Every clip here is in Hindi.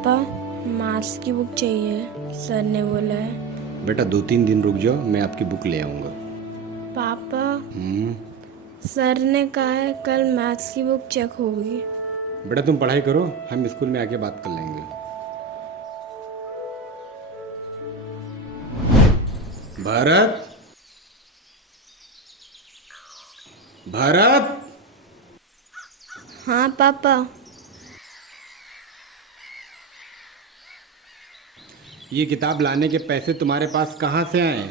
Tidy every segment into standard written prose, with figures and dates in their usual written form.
पापा मैथ्स की बुक चाहिए, सर ने बोला है। बेटा 2-3 दिन रुक जाओ, मैं आपकी बुक ले आऊँगा। पापा सर ने कहा है कल मैथ्स की बुक चेक होगी। बेटा तुम पढ़ाई करो, हम स्कूल में आके बात कर लेंगे। भारत, भारत। हाँ पापा। ये किताब लाने के पैसे तुम्हारे पास कहाँ से आए?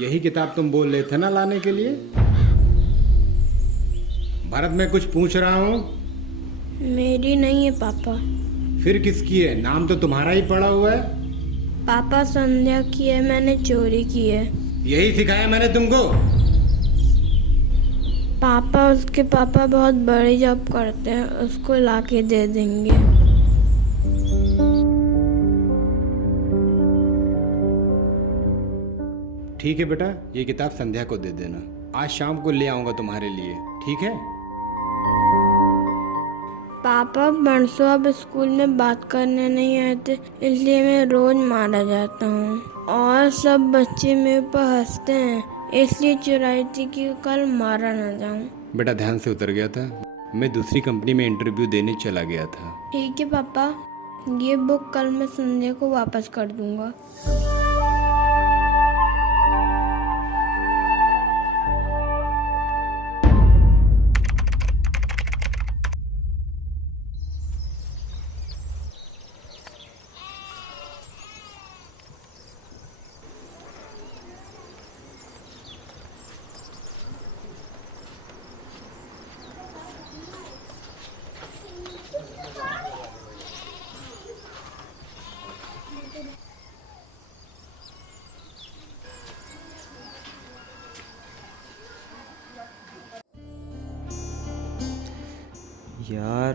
यही किताब तुम बोल रहे थे ना लाने के लिए। भारत, मैं कुछ पूछ रहा हूँ। मेरी नहीं है पापा। फिर किसकी है? नाम तो तुम्हारा ही पड़ा हुआ है। पापा संध्या की है, मैंने चोरी की है। यही सिखाया मैंने तुमको। पापा उसके पापा बहुत बड़ी जॉब करते हैं, उसको लाके दे देंगे। ठीक है बेटा, ये किताब संध्या को दे देना। आज शाम को ले आऊँगा तुम्हारे लिए, ठीक है? पापा परसों अब स्कूल में बात करने नहीं आए थे, इसलिए मैं रोज मारा जाता हूँ और सब बच्चे मेरे पर हंसते हैं, इसलिए चुराई थी कि कल मारा ना जाऊँ। बेटा ध्यान से उतर गया था, मैं दूसरी कंपनी में इंटरव्यू देने चला गया था। ठीक है पापा, ये बुक कल मैं संध्या को वापस कर दूंगा। यार,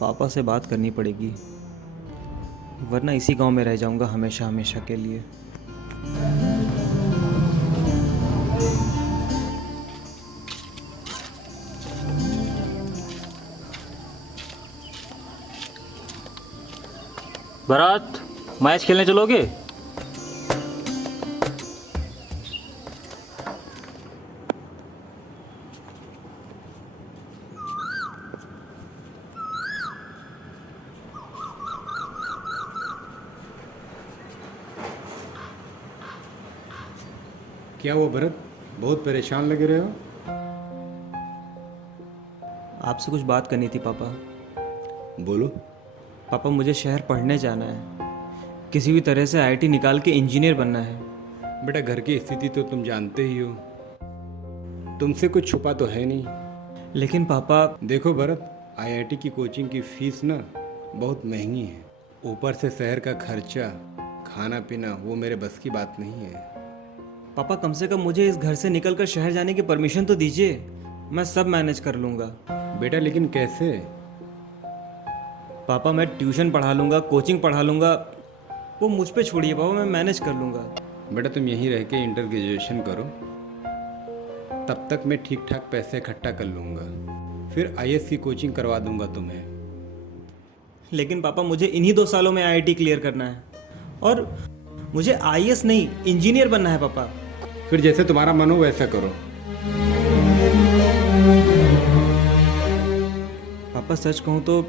पापा से बात करनी पड़ेगी, वरना इसी गांव में रह जाऊंगा हमेशा हमेशा के लिए। भरत, मैच खेलने चलोगे? क्या हुआ भरत, बहुत परेशान लग रहे हो? आपसे कुछ बात करनी थी पापा। बोलो। पापा, मुझे शहर पढ़ने जाना है, किसी भी तरह से आईआईटी निकाल के इंजीनियर बनना है। बेटा घर की स्थिति तो तुम जानते ही हो, तुमसे कुछ छुपा तो है नहीं। लेकिन पापा, देखो भरत, आईआईटी की कोचिंग की फीस ना बहुत महंगी है, ऊपर से शहर का खर्चा, खाना पीना, वो मेरे बस की बात नहीं है। पापा कम से कम मुझे इस घर से निकलकर शहर जाने की परमिशन तो दीजिए, मैं सब मैनेज कर लूँगा। बेटा लेकिन कैसे? पापा मैं ट्यूशन पढ़ा लूँगा, कोचिंग पढ़ा लूँगा, वो मुझ पे छोड़िए पापा, मैं मैनेज कर लूँगा। बेटा तुम यहीं रह के इंटर ग्रेजुएशन करो, तब तक मैं ठीक ठाक पैसे इकट्ठा कर लूँगा, फिर आईएएस की कोचिंग करवा दूँगा तुम्हें। लेकिन पापा मुझे इन्हीं 2 सालों में आईआईटी क्लियर करना है, और मुझे आईएएस नहीं इंजीनियर बनना है पापा। फिर जैसे तुम्हारा मन हो वैसा करो। पापा सच कहूँ तो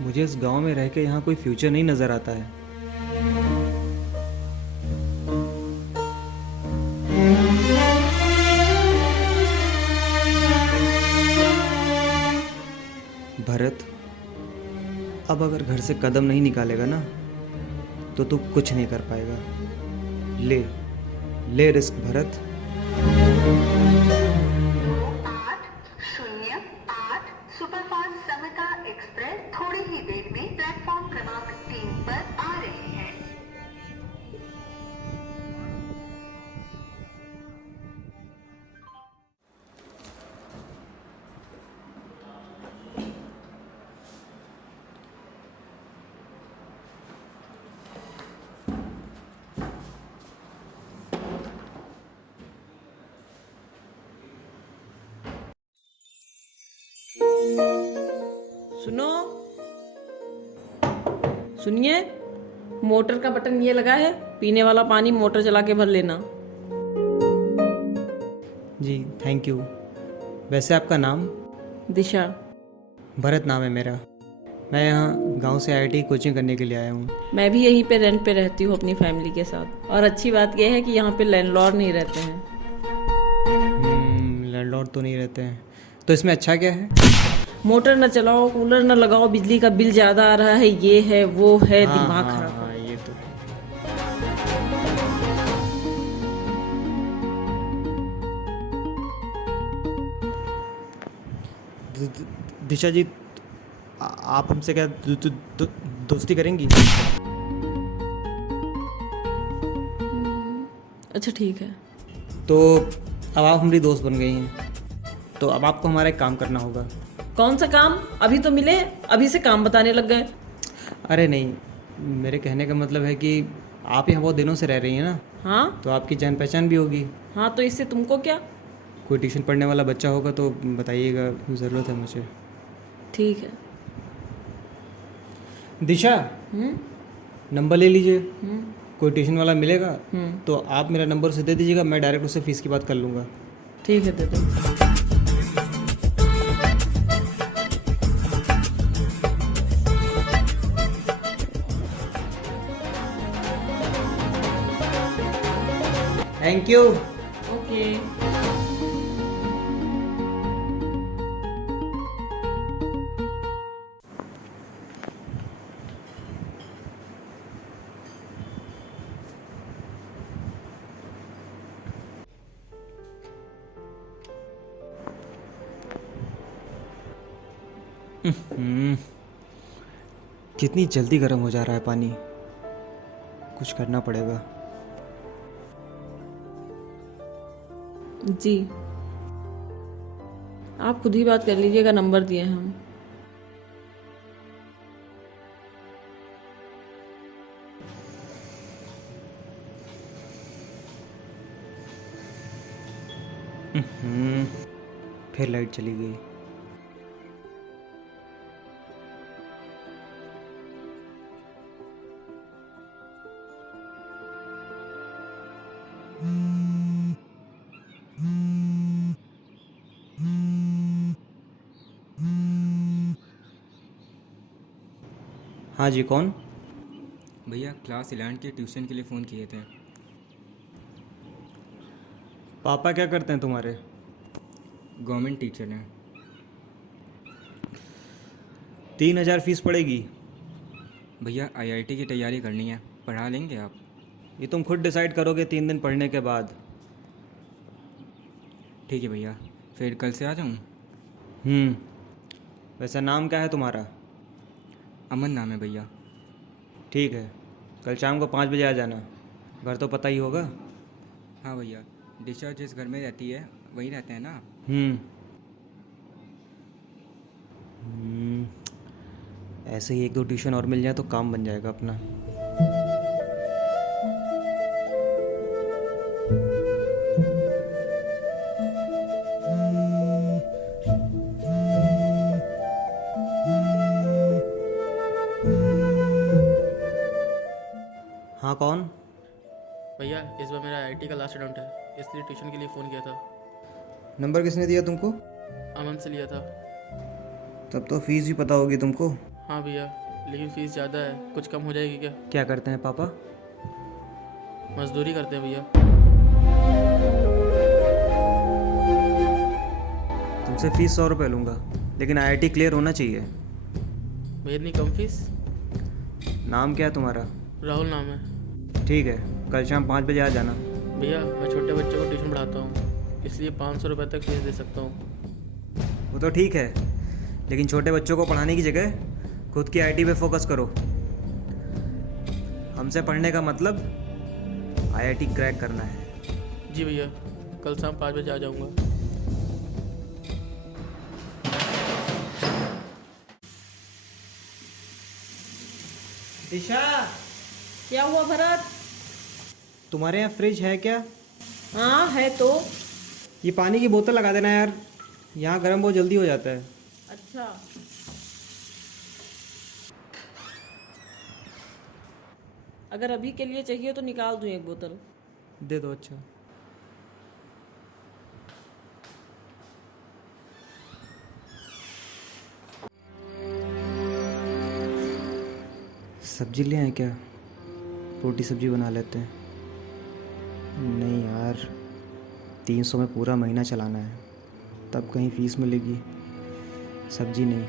मुझे इस गांव में रह के यहाँ कोई फ्यूचर नहीं नजर आता है। भरत, अब अगर घर से कदम नहीं निकालेगा ना तो तू कुछ नहीं कर पाएगा। ले ले रिस्क भरत। 808 सुपरफास्ट समता एक्सप्रेस थोड़ी ही देर में प्लेटफॉर्म क्रमांक 3 पर आ रही है। सुनो सुनिए, मोटर का बटन ये लगा है, पीने वाला पानी मोटर चला के भर लेना। जी थैंक यू। वैसे आपका नाम? दिशा। भरत नाम है मेरा। मैं यहाँ गांव से आईआईटी कोचिंग करने के लिए आया हूँ। मैं भी यहीं पे रेंट पे रहती हूँ अपनी फैमिली के साथ। और अच्छी बात यह है कि यहाँ पे लैंडलॉर्ड नहीं रहते हैं। लैंडलॉर्ड तो नहीं रहते हैं, तो इसमें अच्छा क्या है? मोटर न चलाओ, कूलर न लगाओ, बिजली का बिल ज़्यादा आ रहा है, ये है वो है, हाँ, दिमाग हाँ, खराब। हाँ, ये तो है। दिशा जी, आप हमसे क्या दोस्ती करेंगी? अच्छा ठीक है। तो अब आप हमारी दोस्त बन गई हैं, तो अब आपको हमारा एक काम करना होगा। कौन सा काम? अभी तो मिले, अभी से काम बताने लग गए। अरे नहीं, मेरे कहने का मतलब है कि आप यहाँ बहुत दिनों से रह रही हैं ना, हाँ तो आपकी जान पहचान भी होगी। हाँ, तो इससे तुमको क्या? कोई ट्यूशन पढ़ने वाला बच्चा होगा तो बताइएगा, ज़रूरत है मुझे। ठीक है। दिशा, नंबर ले लीजिए। हम्म। कोई ट्यूशन वाला मिलेगा तो आप मेरा नंबर उसे दे दीजिएगा, मैं डायरेक्ट उससे फ़ीस की बात कर लूँगा। ठीक है, दे दो। Thank you. ओके। कितनी जल्दी गर्म हो जा रहा है पानी, कुछ करना पड़ेगा। जी, आप खुद ही बात कर लीजिएगा, नंबर दिए हैं हम। फिर लाइट चली गई। हाँ जी, कौन? भैया क्लास 11 के ट्यूशन के लिए फ़ोन किए थे। पापा क्या करते हैं तुम्हारे? गवर्नमेंट टीचर हैं। 3,000 फीस पड़ेगी। भैया आईआईटी की तैयारी करनी है, पढ़ा लेंगे आप? ये तुम खुद डिसाइड करोगे 3 दिन पढ़ने के बाद। ठीक है भैया, फिर कल से आ जाऊँ? वैसे नाम क्या है तुम्हारा? अमन नाम है भैया। ठीक है, कल शाम को 5 बजे आ जाना। घर तो पता ही होगा। हाँ भैया, दिशा जिस घर में रहती है वहीं रहते हैं ना? ऐसे ही 1-2 ट्यूशन और मिल जाए तो काम बन जाएगा अपना। हाँ, कौन? भैया इस बार मेरा आईआईटी का लास्ट अटेम्प्ट है, इसलिए ट्यूशन के लिए फ़ोन किया था। नंबर किसने दिया तुमको? अमन से लिया था। तब तो फीस भी पता होगी तुमको। हाँ भैया, लेकिन फ़ीस ज़्यादा है, कुछ कम हो जाएगी क्या? क्या करते हैं पापा? मजदूरी करते हैं भैया। तुमसे फीस 100 रुपये लूँगा, लेकिन आईआईटी क्लियर होना चाहिए। भैया इतनी कम फीस? नाम क्या है तुम्हारा? राहुल नाम है। ठीक है, कल शाम 5 बजे आ जाना। भैया मैं छोटे बच्चों को ट्यूशन पढ़ाता हूँ, इसलिए 500 रुपये तक फीस दे सकता हूँ। वो तो ठीक है, लेकिन छोटे बच्चों को पढ़ाने की जगह खुद की आईटी पे फोकस करो। हमसे पढ़ने का मतलब आईआईटी क्रैक करना है। जी भैया, कल शाम 5 बजे आ जाऊँगा। दिशा, क्या हुआ भरत? तुम्हारे यहाँ फ्रिज है क्या? हाँ है तो। ये पानी की बोतल लगा देना यार, यहाँ गर्म बहुत जल्दी हो जाता है। अच्छा। अगर अभी के लिए चाहिए तो निकाल दूँ एक बोतल। दे दो। अच्छा, सब्जी ले आए क्या? रोटी सब्जी बना लेते हैं। नहीं यार, 300 में पूरा महीना चलाना है, तब कहीं फीस मिलेगी, सब्जी नहीं।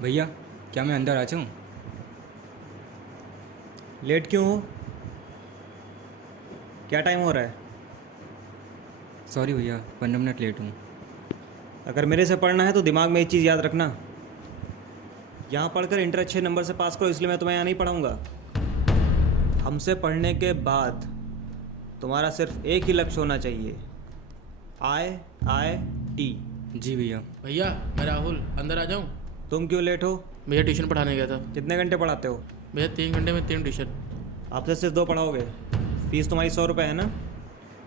भैया, क्या मैं अंदर आ जाऊँ? लेट क्यों हो? क्या टाइम हो रहा है? सॉरी भैया, 15 मिनट लेट हूँ। अगर मेरे से पढ़ना है तो दिमाग में एक चीज़ याद रखना, यहाँ पढ़कर इंटर अच्छे नंबर से पास करो, इसलिए मैं तुम्हें यहाँ नहीं पढ़ाऊँगा। हमसे पढ़ने के बाद तुम्हारा सिर्फ एक ही लक्ष्य होना चाहिए, IIT। जी भैया। भैया मैं राहुल, अंदर आ जाऊँ? तुम क्यों लेट हो? भैया ट्यूशन पढ़ाने गया था। कितने घंटे पढ़ाते हो? भैया 3 घंटे में 3 ट्यूशन। आपसे सिर्फ 2 पढ़ाओगे? फीस तुम्हारी 100 रुपये है ना?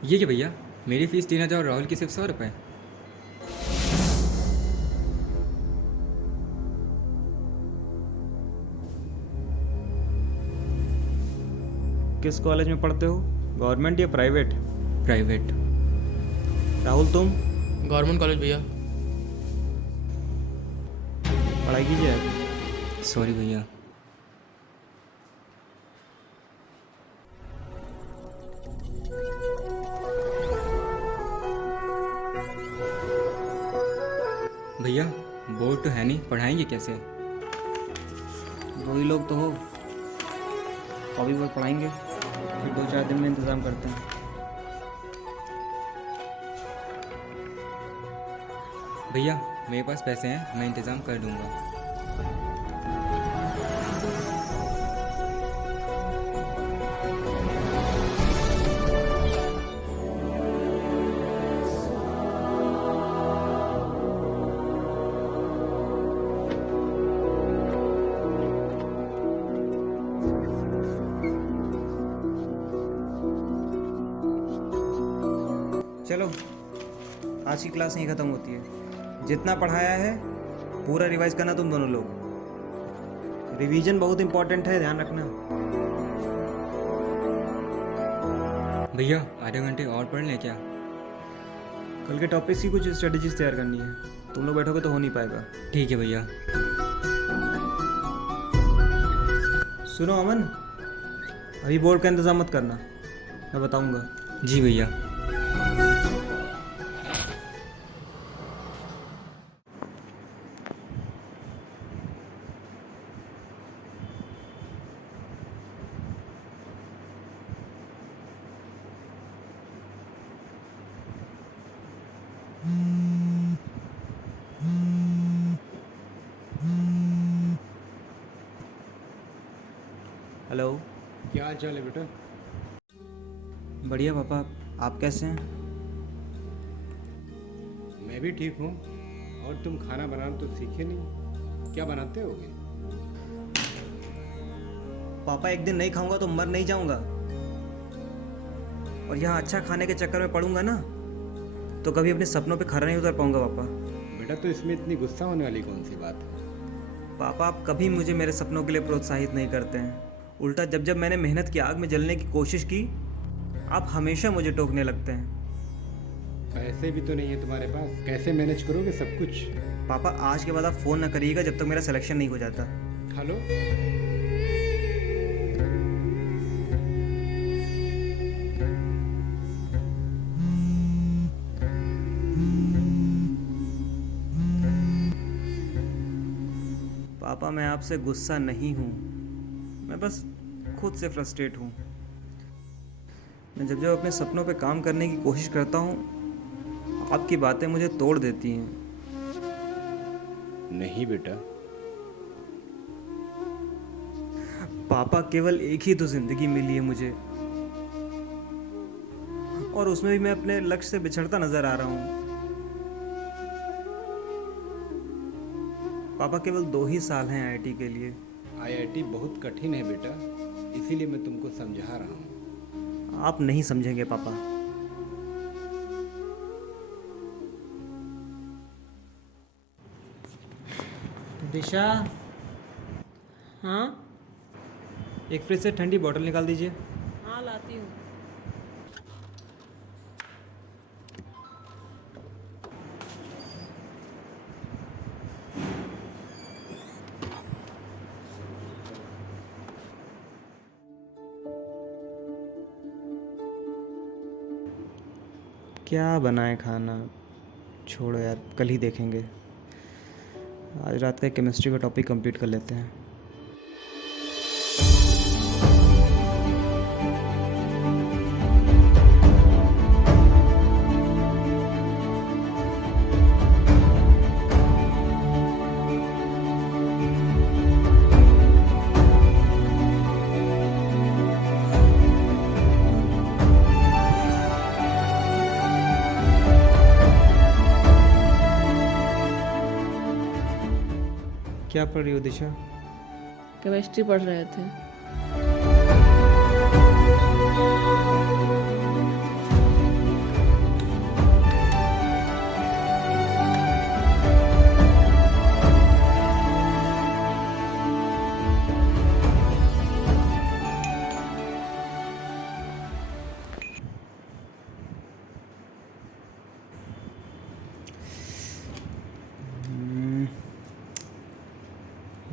ये क्या भैया, मेरी फ़ीस 3000 और राहुल की सिर्फ 100 रुपये। किस कॉलेज में पढ़ते हो, गवर्नमेंट या प्राइवेट? प्राइवेट। राहुल तुम? गवर्नमेंट कॉलेज भैया। पढ़ाई कीजिए आप। सॉरी भैया। भैया बोर्ड तो है नहीं, पढ़ाएंगे कैसे? 2 ही लोग तो हो, कॉपी पर पढ़ाएंगे, फिर 2-4 दिन में इंतज़ाम करते हैं। भैया मेरे पास पैसे हैं, मैं इंतज़ाम कर दूंगा। चलो, आज की क्लास यहीं ख़त्म होती है। जितना पढ़ाया है पूरा रिवाइज करना तुम दोनों लोग। रिवीजन बहुत इंपॉर्टेंट है, ध्यान रखना। भैया आधे घंटे और पढ़ लें क्या? कल के टॉपिक्स की कुछ स्ट्रेटजीज तैयार करनी है, तुम लोग बैठोगे तो हो नहीं पाएगा। ठीक है भैया। सुनो अमन, अभी बोर्ड का इंतज़ाम मत करना, मैं बताऊंगा। जी भैया। हेलो। क्या हाल चाल है बेटा? बढ़िया पापा, आप कैसे हैं? मैं भी ठीक हूँ। और तुम खाना बनाना तो सीखे नहीं, क्या बनाते होगे? पापा एक दिन नहीं खाऊंगा तो मर नहीं जाऊंगा। और यहाँ अच्छा खाने के चक्कर में पड़ूंगा ना तो कभी अपने सपनों पे खरा नहीं उतर पाऊंगा पापा। बेटा तो इसमें इतनी गुस्सा होने वाली कौन सी बात है? पापा आप कभी मुझे मेरे सपनों के लिए प्रोत्साहित नहीं करते हैं। उल्टा जब जब मैंने मेहनत की आग में जलने की कोशिश की आप हमेशा मुझे टोकने लगते हैं। पैसे भी तो नहीं है तुम्हारे पास, कैसे मैनेज करोगे सब कुछ? पापा आज के बाद आप फ़ोन ना करिएगा जब तक मेरा सिलेक्शन नहीं हो जाता। हेलो, पापा मैं आपसे गुस्सा नहीं हूँ, मैं बस खुद से फ्रस्ट्रेट हूँ। मैं जब जब अपने सपनों पे काम करने की कोशिश करता हूँ आपकी बातें मुझे तोड़ देती हैं। नहीं बेटा, पापा केवल एक ही तो ज़िंदगी मिली है मुझे और उसमें भी मैं अपने लक्ष्य से बिछड़ता नज़र आ रहा हूँ। पापा केवल 2 ही साल हैं आईआईटी के लिए। आईआईटी बहुत कठिन है बेटा, इसीलिए मैं तुमको समझा रहा हूँ। आप नहीं समझेंगे पापा। दिशा, हाँ एक फ्रिज से ठंडी बोतल निकाल दीजिए। हाँ लाती हूँ। क्या बनाए खाना? छोड़ो यार, कल ही देखेंगे। आज रात का केमिस्ट्री का टॉपिक कंप्लीट कर लेते हैं। क्या पढ़ रही हो दिशा? केमिस्ट्री पढ़ रहे थे।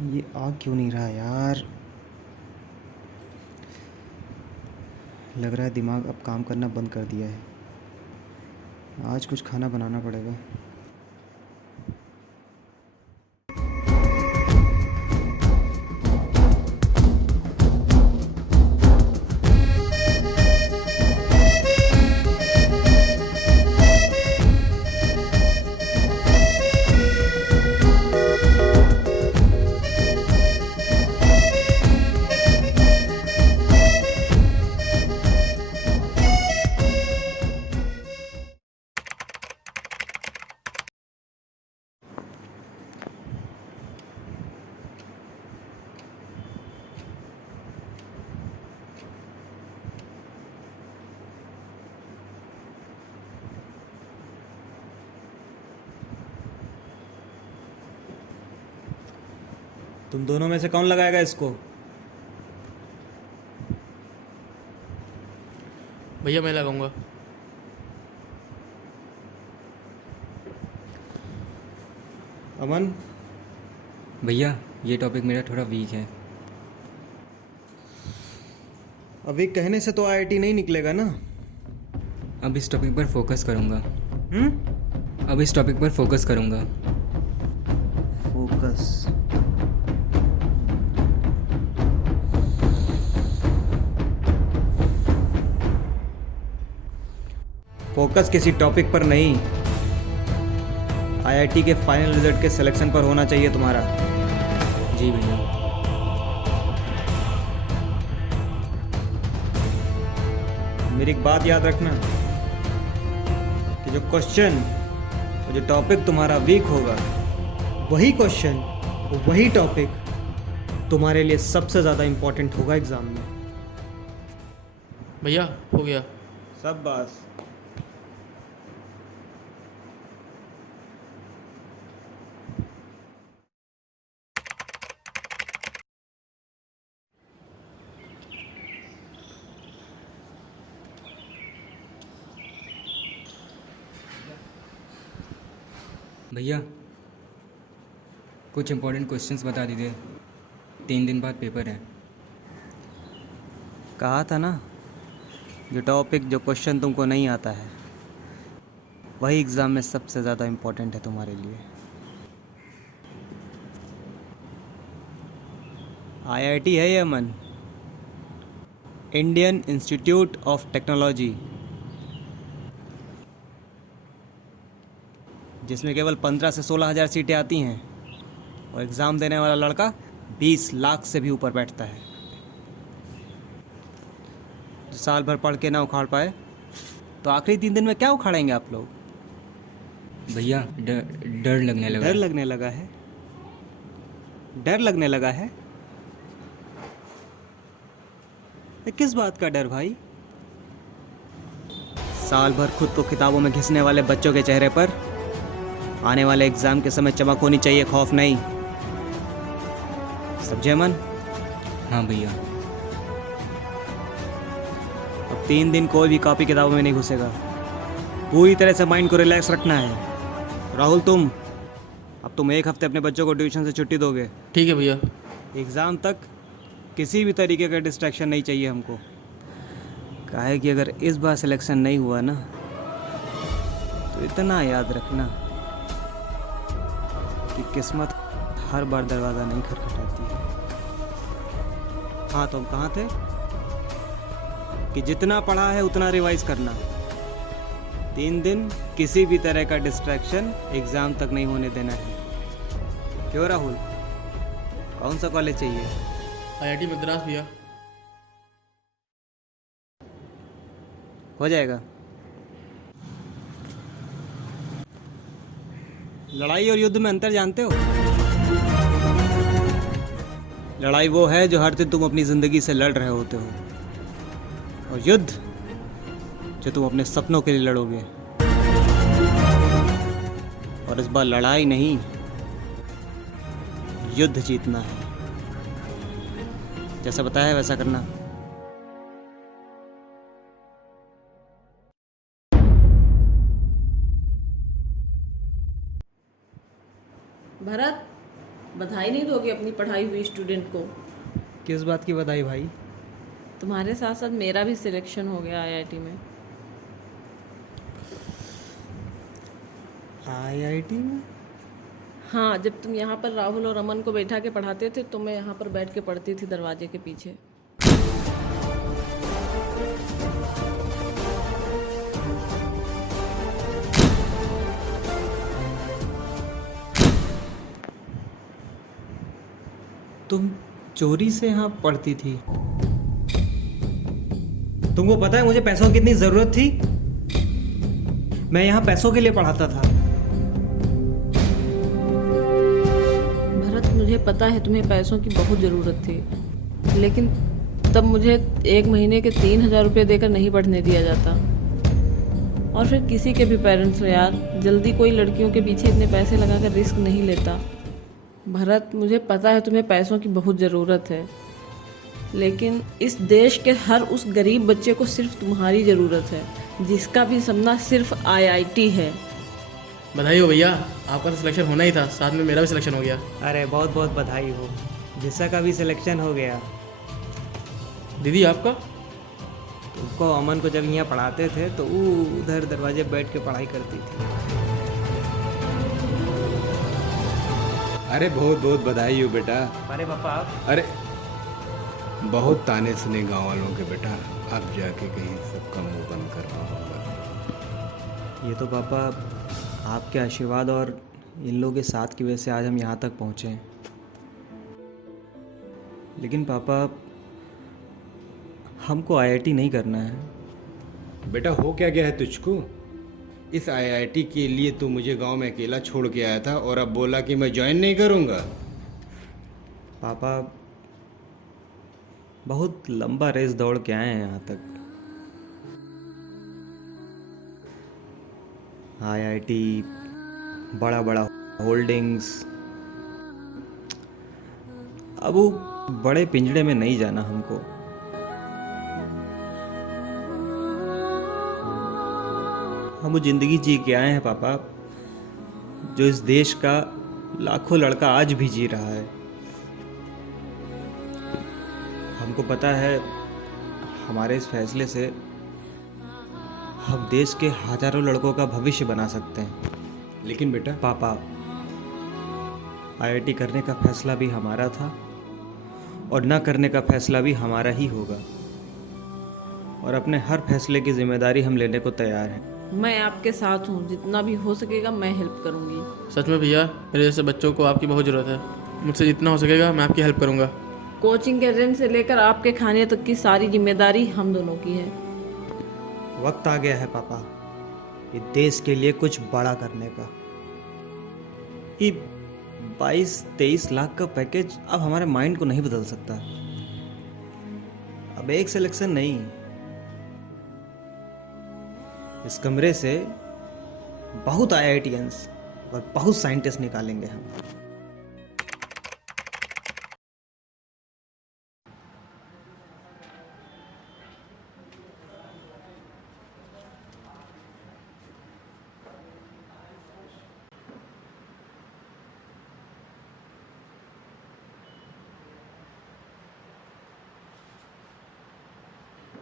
ये आ क्यों नहीं रहा यार? लग रहा है दिमाग अब काम करना बंद कर दिया है। आज कुछ खाना बनाना पड़ेगा। तुम दोनों में से कौन लगाएगा इसको? भैया मैं लगाऊंगा। अमन, भैया ये टॉपिक मेरा थोड़ा वीक है। अभी कहने से तो आईआईटी नहीं निकलेगा ना। अब इस टॉपिक पर फोकस करूँगा। अब इस टॉपिक पर फोकस करूँगा। फोकस। फोकस किसी टॉपिक पर नहीं, आईआईटी के फाइनल रिजल्ट के सिलेक्शन पर होना चाहिए तुम्हारा। जी भैया। मेरी एक बात याद रखना कि जो क्वेश्चन, जो टॉपिक तुम्हारा वीक होगा, वही क्वेश्चन, वही टॉपिक तुम्हारे लिए सबसे ज़्यादा इम्पोर्टेंट होगा एग्जाम में। भैया हो गया। सब बस। भैया कुछ इम्पोर्टेंट क्वेश्चंस बता दीजिए, 3 दिन बाद पेपर है। कहा था ना, जो टॉपिक जो क्वेश्चन तुमको नहीं आता है वही एग्ज़ाम में सबसे ज़्यादा इम्पोर्टेंट है तुम्हारे लिए। आईआईटी है ये अमन, इंडियन इंस्टीट्यूट ऑफ टेक्नोलॉजी, जिसमें केवल 15 से 16 हज़ार सीटें आती हैं और एग्ज़ाम देने वाला लड़का 20 लाख से भी ऊपर बैठता है। जो साल भर पढ़ के ना उखाड़ पाए तो आखिरी 3 दिन में क्या उखाड़ेंगे आप लोग? भैया डर लगने लगा। डर लगने लगा है? डर लगने लगा है? ये किस बात का डर भाई? साल भर खुद को किताबों में घिसने वाले बच्चों के चेहरे पर आने वाले एग्जाम के समय चमक होनी चाहिए, खौफ नहीं। समझे अमन? हाँ भैया। अब 3 दिन कोई भी कॉपी किताबों में नहीं घुसेगा, पूरी तरह से माइंड को रिलैक्स रखना है। राहुल अब तुम 1 हफ्ते अपने बच्चों को ट्यूशन से छुट्टी दोगे। ठीक है भैया। एग्ज़ाम तक किसी भी तरीके का डिस्ट्रैक्शन नहीं चाहिए हमको। काहे कि अगर इस बार सिलेक्शन नहीं हुआ ना तो इतना याद रखना कि किस्मत हर बार दरवाज़ा नहीं खटखटाती है। हाँ, तुम कहाँ थे कि जितना पढ़ा है उतना रिवाइज करना। 3 दिन किसी भी तरह का डिस्ट्रैक्शन एग्ज़ाम तक नहीं होने देना है। क्यों राहुल, कौन सा कॉलेज चाहिए? आईआईटी मद्रास भैया। हो जाएगा। लड़ाई और युद्ध में अंतर जानते हो? लड़ाई वो है जो हर दिन तुम अपनी ज़िंदगी से लड़ रहे होते हो, और युद्ध जो तुम अपने सपनों के लिए लड़ोगे। और इस बार लड़ाई नहीं, युद्ध जीतना है। जैसा बताया है वैसा करना। भरत, बधाई नहीं दोगे अपनी पढ़ाई हुई स्टूडेंट को? किस बात की बधाई भाई? तुम्हारे साथ साथ मेरा भी सिलेक्शन हो गया आईआईटी में। आईआईटी में? हाँ, जब तुम यहाँ पर राहुल और अमन को बैठा के पढ़ाते थे तो मैं यहाँ पर बैठ के पढ़ती थी दरवाजे के पीछे। तुम चोरी से यहाँ पढ़ती थी? तुमको पता है मुझे पैसों की कितनी ज़रूरत थी? मैं यहाँ पैसों के लिए पढ़ाता था। भरत, मुझे पता है तुम्हें पैसों की बहुत ज़रूरत थी, लेकिन तब मुझे 1 महीने के 3,000 रुपये देकर नहीं पढ़ने दिया जाता। और फिर किसी के भी पेरेंट्स हो यार, जल्दी कोई लड़कियों के पीछे इतने पैसे लगाकर रिस्क नहीं लेता। भरत, मुझे पता है तुम्हें पैसों की बहुत ज़रूरत है, लेकिन इस देश के हर उस गरीब बच्चे को सिर्फ तुम्हारी ज़रूरत है, जिसका भी सपना सिर्फ आईआईटी है। बधाई हो भैया, आपका तो सिलेक्शन होना ही था, साथ में मेरा भी सिलेक्शन हो गया। अरे बहुत बहुत बधाई हो, जिसका का भी सिलेक्शन हो गया। दीदी आपका? तुमको अमन को जब यहाँ पढ़ाते थे तो वो उधर दरवाजे बैठ के पढ़ाई करती थी। अरे बहुत बहुत बधाई हो बेटा। अरे पापा आप? अरे बहुत ताने सुने गांव वालों के बेटा, अब जाके कहीं सबका मुंह बंद कर पाऊंगा। ये तो पापा आपके आशीर्वाद और इन लोगों के साथ की वजह से आज हम यहाँ तक पहुँचे हैं। लेकिन पापा हमको आईआईटी नहीं करना है। बेटा हो क्या गया है तुझको? इस आईआईटी के लिए तू मुझे गांव में अकेला छोड़ के आया था और अब बोला कि मैं ज्वाइन नहीं करूंगा। पापा बहुत लंबा रेस दौड़ के आए हैं यहाँ तक। IIT, बड़ा बड़ा होल्डिंग्स। अब वो बड़े पिंजड़े में नहीं जाना हमको। हम वो जिंदगी जी के आए हैं पापा, जो इस देश का लाखों लड़का आज भी जी रहा है। हमको पता है हमारे इस फैसले से हम देश के हजारों लड़कों का भविष्य बना सकते हैं। लेकिन बेटा, पापा, IIT करने का फैसला भी हमारा था और न करने का फैसला भी हमारा ही होगा, और अपने हर फैसले की जिम्मेदारी हम लेने को तैयार हैं। मैं आपके साथ हूँ, जितना भी हो सकेगा मैं हेल्प करूँगी। सच में भैया, मेरे जैसे बच्चों को आपकी बहुत ज़रूरत है। मुझसे जितना हो सकेगा मैं आपकी हेल्प करूँगा। कोचिंग के रेंट से लेकर आपके खाने तक की सारी जिम्मेदारी हम दोनों की है। वक्त आ गया है पापा, ये देश के लिए कुछ बड़ा करने का। ये 22-23 लाख का पैकेज अब हमारे माइंड को नहीं बदल सकता। अब एक सिलेक्शन नहीं, इस कमरे से बहुत IITians और बहुत साइंटिस्ट निकालेंगे हम।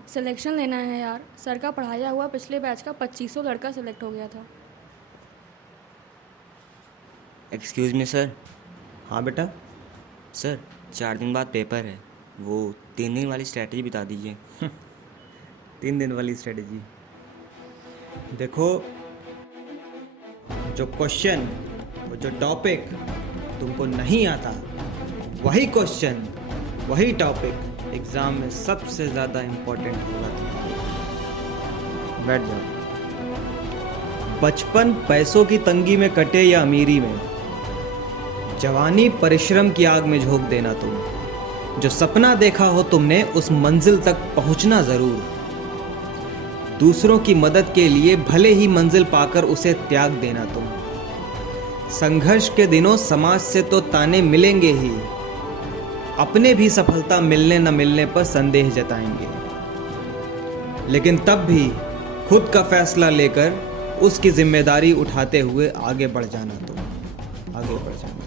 सिलेक्शन लेना है यार। सर का पढ़ाया हुआ पिछले बैच का 2500 लड़का सिलेक्ट हो गया था। Excuse me sir. हाँ बेटा। सर 4 दिन बाद पेपर है, वो 3 दिन वाली स्ट्रैटेजी बता दीजिए। 3 दिन वाली स्ट्रेटेजी देखो, जो क्वेश्चन, वो जो टॉपिक तुमको नहीं आता, वही क्वेश्चन, वही टॉपिक एग्जाम में सबसे ज़्यादा इम्पोर्टेंट होगा तुम्हारे। बैठ जाओ। बचपन पैसों की तंगी में कटे या अमीरी में, जवानी परिश्रम की आग में झोंक देना तुम। जो सपना देखा हो तुमने, उस मंजिल तक पहुंचना जरूर। दूसरों की मदद के लिए भले ही मंजिल पाकर उसे त्याग देना तुम। संघर्ष के दिनों समाज से तो ताने मिलेंगे ही, अपने भी सफलता मिलने न मिलने पर संदेह जताएंगे, लेकिन तब भी खुद का फैसला लेकर उसकी जिम्मेदारी उठाते हुए आगे बढ़ जाना तुम, आगे बढ़ जाना।